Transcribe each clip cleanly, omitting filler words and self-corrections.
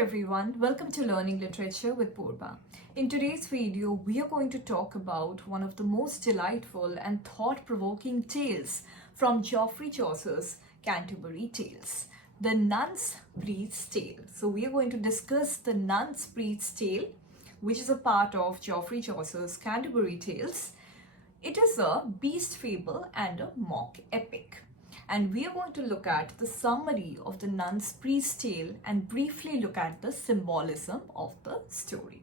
everyone, welcome to Learning Literature with Purba. In today's video, we are going to talk about one of the most delightful and thought-provoking tales from Geoffrey Chaucer's Canterbury Tales, the Nun's Priest's Tale. So we are going to discuss the Nun's Priest's Tale, which is a part of Geoffrey Chaucer's Canterbury Tales. It is a beast fable and a mock epic. And we are going to look at the summary of the Nun's Priest's Tale and briefly look at the symbolism of the story.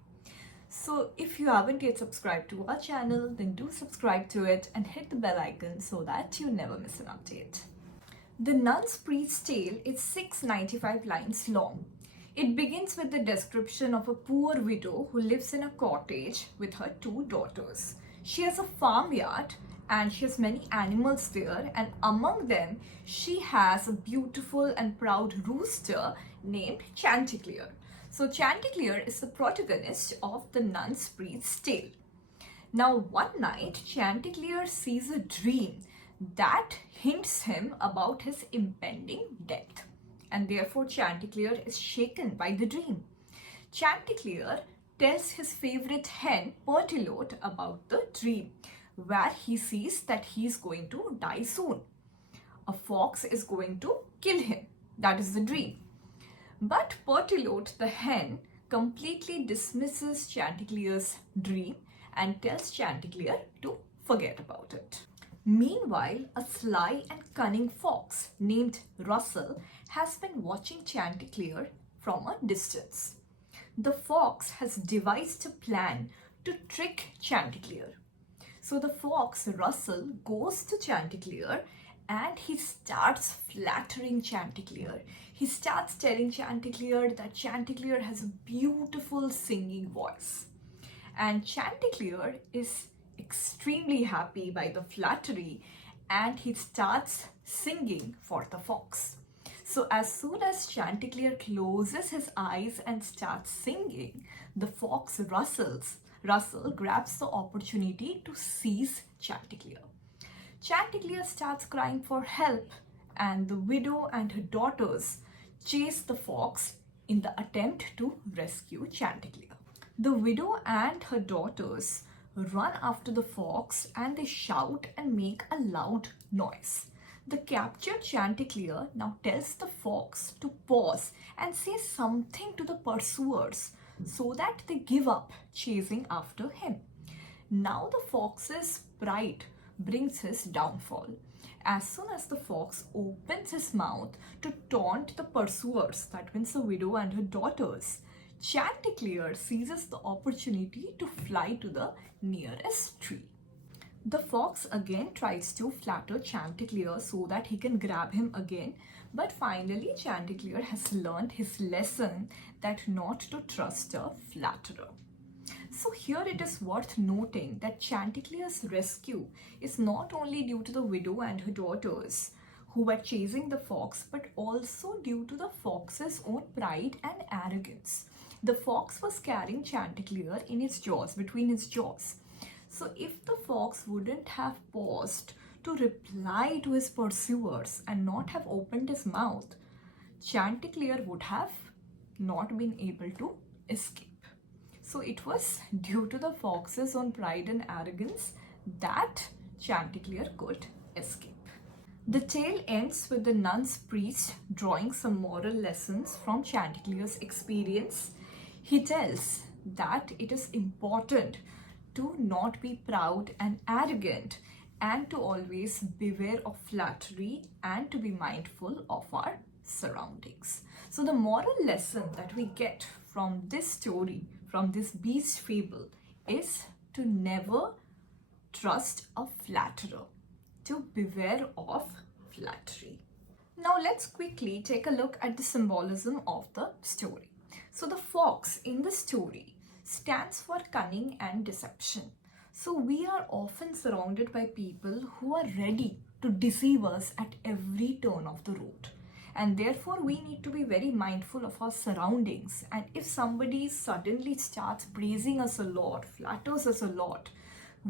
So if you haven't yet subscribed to our channel, then do subscribe to it and hit the bell icon so that you never miss an update. The Nun's Priest's Tale is 695 lines long. It begins with the description of a poor widow who lives in a cottage with her two daughters. She has a farmyard and she has many animals there, and among them she has a beautiful and proud rooster named Chanticleer. So Chanticleer is the protagonist of the Nun's Priest's Tale. Now one night Chanticleer sees a dream that hints him about his impending death, and therefore Chanticleer is shaken by the dream. Chanticleer tells his favorite hen Pertilote about the dream, where he sees that he is going to die soon. A fox is going to kill him. That is the dream. But Pertilote the hen completely dismisses Chanticleer's dream and tells Chanticleer to forget about it. Meanwhile, a sly and cunning fox named Russell has been watching Chanticleer from a distance. The fox has devised a plan to trick Chanticleer. So the fox, Russell, goes to Chanticleer and he starts flattering Chanticleer. He starts telling Chanticleer that Chanticleer has a beautiful singing voice. And Chanticleer is extremely happy by the flattery and he starts singing for the fox. So as soon as Chanticleer closes his eyes and starts singing, the fox Russell grabs the opportunity to seize Chanticleer. Chanticleer starts crying for help, and the widow and her daughters chase the fox in the attempt to rescue Chanticleer. The widow and her daughters run after the fox and they shout and make a loud noise. The captured Chanticleer now tells the fox to pause and say something to the pursuers so that they give up chasing after him. Now the fox's pride brings his downfall. As soon as the fox opens his mouth to taunt the pursuers, that means the widow and her daughters, Chanticleer seizes the opportunity to fly to the nearest tree. The fox again tries to flatter Chanticleer so that he can grab him again, but finally Chanticleer has learned his lesson that not to trust a flatterer. So here it is worth noting that Chanticleer's rescue is not only due to the widow and her daughters who were chasing the fox, but also due to the fox's own pride and arrogance. The fox was carrying Chanticleer in its jaws, between its jaws. So if the fox wouldn't have paused to reply to his pursuers and not have opened his mouth, Chanticleer would have not been able to escape. So it was due to the fox's own pride and arrogance that Chanticleer could escape. The tale ends with the nun's priest drawing some moral lessons from Chanticleer's experience. He tells that it is important to not be proud and arrogant and to always beware of flattery and to be mindful of our surroundings. So the moral lesson that we get from this story, from this beast fable, is to never trust a flatterer, to beware of flattery. Now let's quickly take a look at the symbolism of the story. So the fox in the story stands for cunning and deception. So we are often surrounded by people who are ready to deceive us at every turn of the road. And therefore we need to be very mindful of our surroundings. And if somebody suddenly starts praising us a lot, flatters us a lot,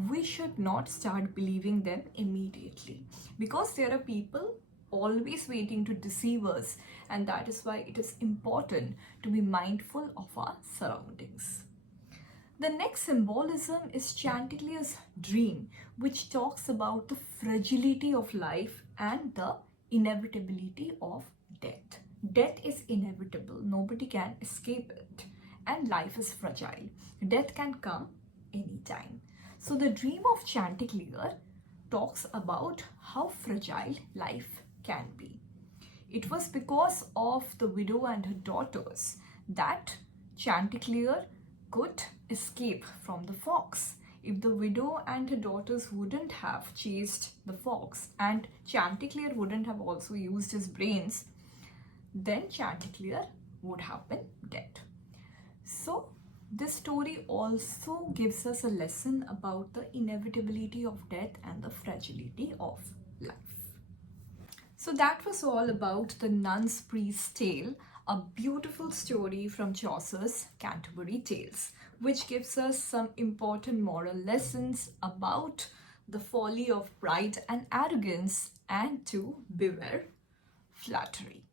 we should not start believing them immediately. Because there are people always waiting to deceive us, and that is why it is important to be mindful of our surroundings. The next symbolism is Chanticleer's dream, which talks about the fragility of life and the inevitability of death. Death is inevitable, nobody can escape it, and life is fragile. Death can come anytime. So the dream of Chanticleer talks about how fragile life can be. It was because of the widow and her daughters that Chanticleer could escape from the fox. If the widow and her daughters wouldn't have chased the fox and Chanticleer wouldn't have also used his brains, then Chanticleer would have been dead. So this story also gives us a lesson about the inevitability of death and the fragility of life. So that was all about the Nun's Priest's Tale, a beautiful story from Chaucer's Canterbury Tales, which gives us some important moral lessons about the folly of pride and arrogance and to beware flattery.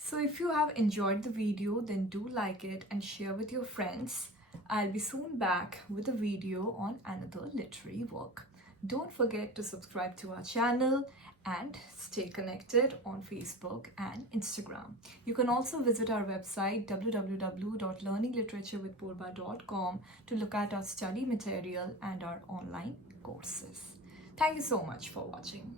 So if you have enjoyed the video, then do like it and share with your friends. I'll be soon back with a video on another literary work. Don't forget to subscribe to our channel and stay connected on Facebook and Instagram. You can also visit our website www.learningliteratureWithPurba.com to look at our study material and our online courses. Thank you so much for watching.